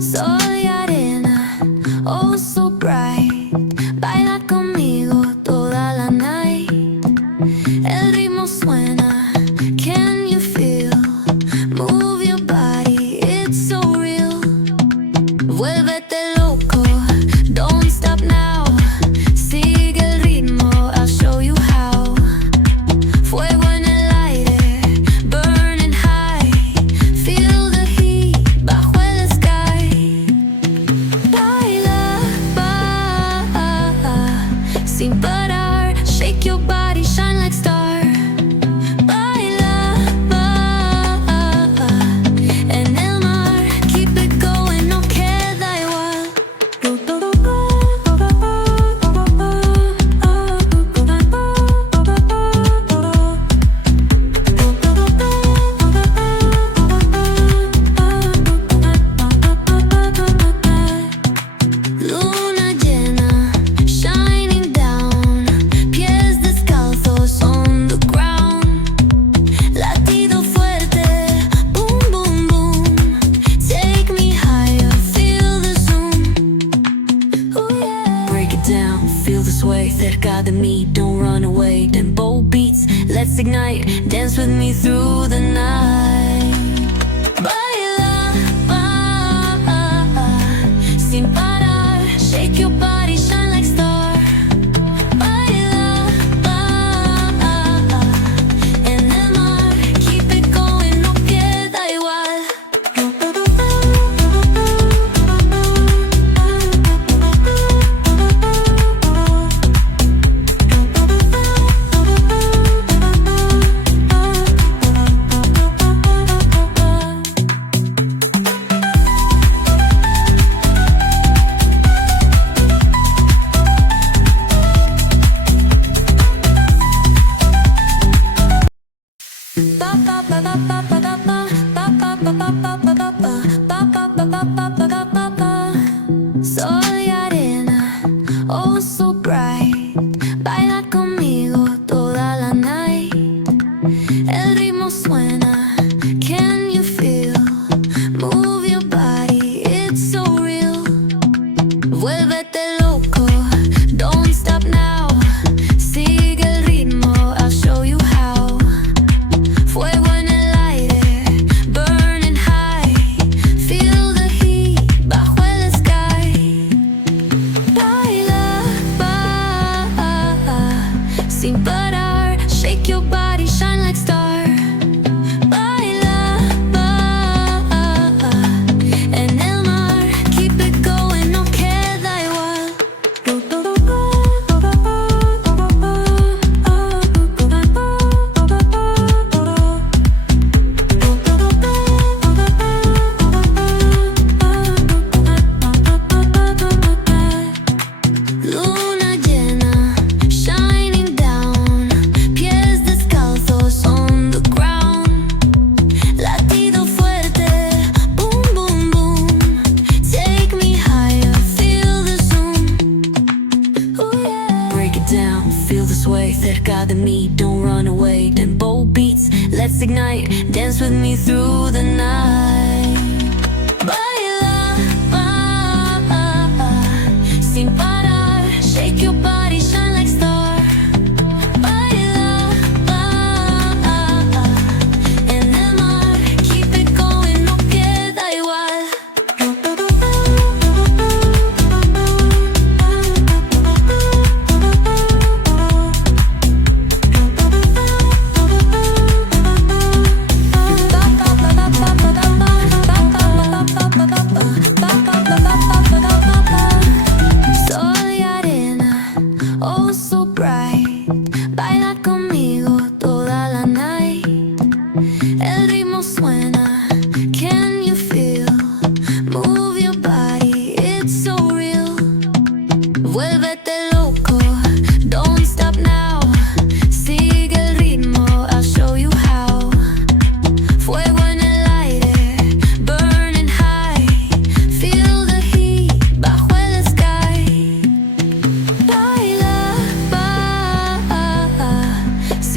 Soy arena, oh so bright. Baila conmigo toda la night. El ritmo suena, can you feel? Move your body, it's so real. Vuélvete loco, don't stop now. Sigue el ritmo, I'll show you how. Fuego en el aire, burning high. Feel the heat bajo el sky. Baila, sin parar. Shake your body, shine like star. Baila, en el mar. Keep it going, no queda igual. Luna llena, shining down. Pies descalzos on the ground. Latido fuerte, boom, boom, boom. Take me higher, feel the zoom. Ooh, yeah. Break it down, feel the sway. Cerca de mí, don't run away. Tempo beats, let's ignite. Dance with me through the night. Baila, sin parar. Shake your body, shine like star. Baila, en el mar. Keep it going, no queda igual. Soy arena, oh so bright. Baila conmigo toda la night. El ritmo suena, can you feel? Move your body, it's so real. Vuélvete loco, don't stop now. Sigue el ritmo, I'll show you how. Fuego en el aire, burning high. Feel the heat bajo el sky. Baila, sin parar. Shake your body, shine like star. Baila, en el mar. Keep it going, no queda igual. Luna llena, shining down. Pies descalzos on the ground. Latido fuerte, boom, boom, boom. Take me higher, feel the zoom. Ooh, yeah. Break it down, feel the sway. Cerca de mí, don't run away. Tempo beats, let's ignite. Dance with me through the night. Baila, sin parar. Shake your body, shine like star. Baila, en el mar. Keep it going, no queda igual. Soy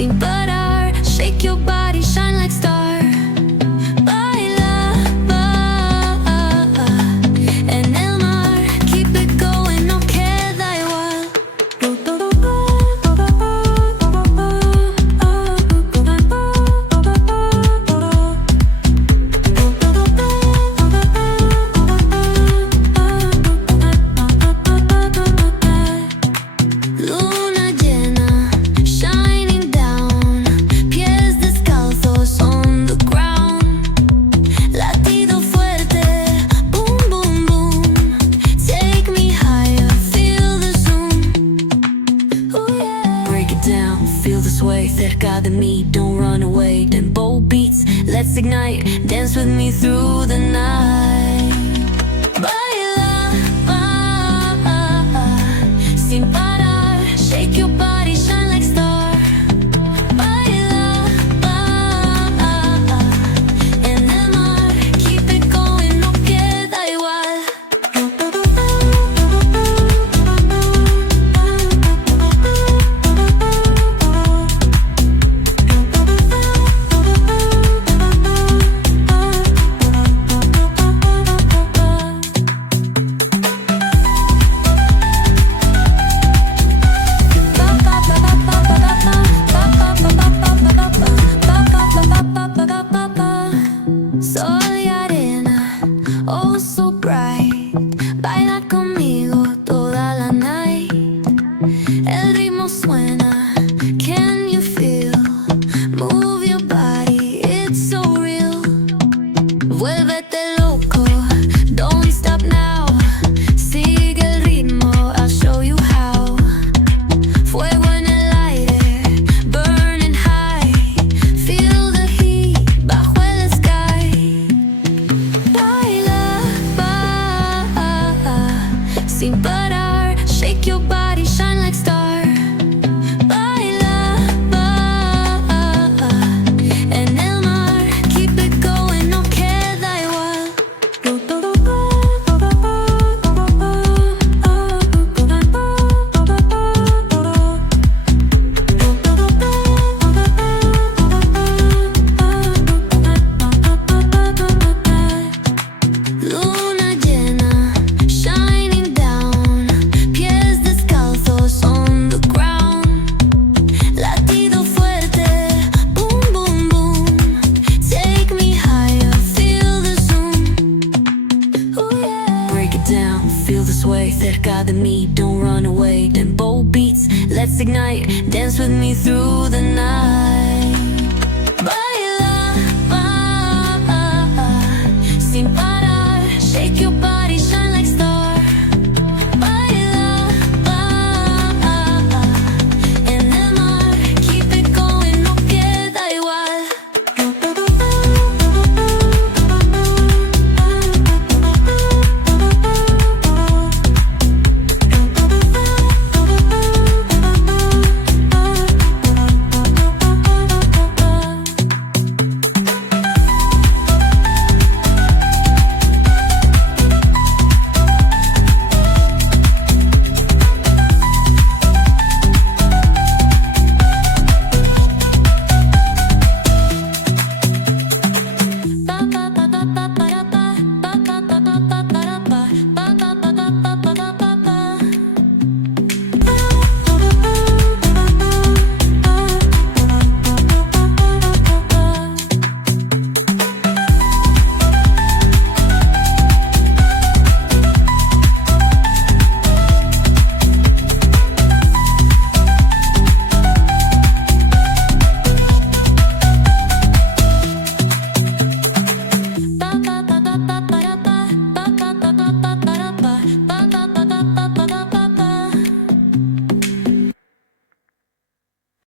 nothing but art. Shake your body, shine like star. Baila, en el mar. Keep it going, no queda igual. Luna llena, shining down. Pies descalzos on the ground. Latido fuerte, boom, boom, boom. Take me higher, feel the zoom. Ooh, yeah. Break it down, feel the sway. Cerca de mí, don't run away. Tempo beats, let's ignite. Dance with me through the night.